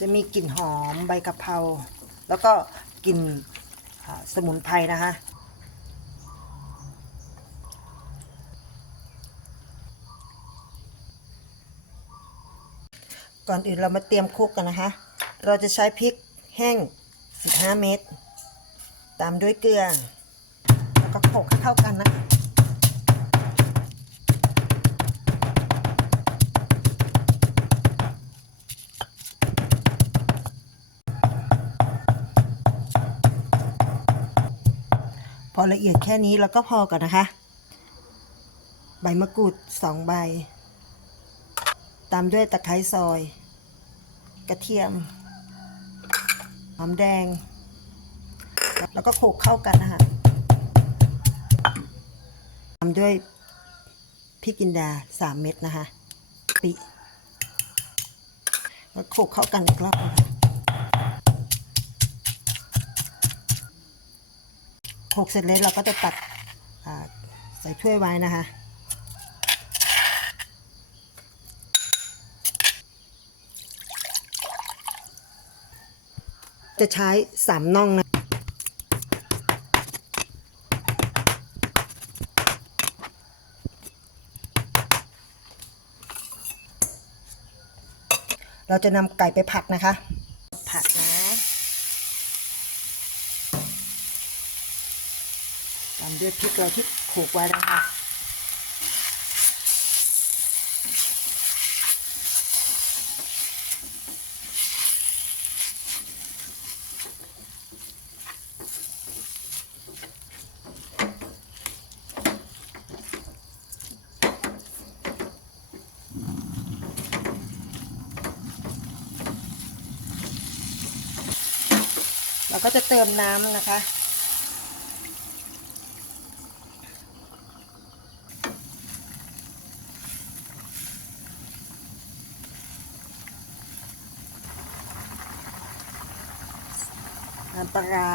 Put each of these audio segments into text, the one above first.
จะมีกลิ่นหอมใบกะเพราแล้วก็กลิ่นสมุนไพรนะคะก่อนอื่นเรามาเตรียมคลุกกันนะคะ เราจะใช้พริกแห้ง 15 เม็ด ตามด้วยเกลือ แล้วก็โขลกให้เข้ากันนะ อละเอียดแค่นี้เราก็พอก่อนนะคะ ใบมะกรูด2ใบ ตามด้วยตะไคร้ซอย กระเทียม หอมแดง แล้วก็โขลกเข้ากันนะคะตามด้วยพริกจินดา3เม็ดนะคะปิแล้วโขลกเข้ากันอีกรอบนะคะ โขกเสร็จแล้วเราก็จะตัดใส่ถ้วยไว้นะคะ จะใช้สามน่องนะเราจะนำไก่ไปผัดนะคะ ผัดนะามด้วยพริกเราที่โขลกไว้นะคะเราก็จะเติมน้ำนะคะ น้ำปลาร้า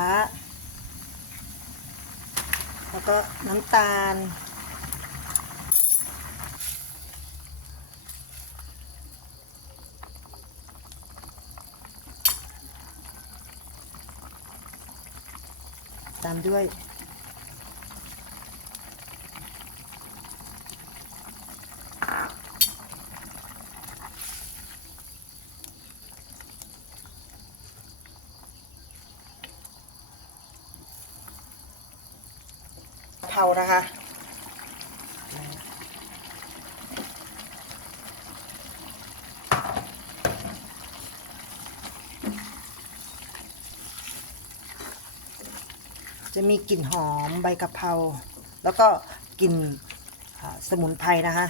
แล้วก็น้ำตาล ตามด้วย เผานะคะ จะมีกลิ่นหอมใบกะเพราแล้วก็กลิ่นสมุนไพรนะคะ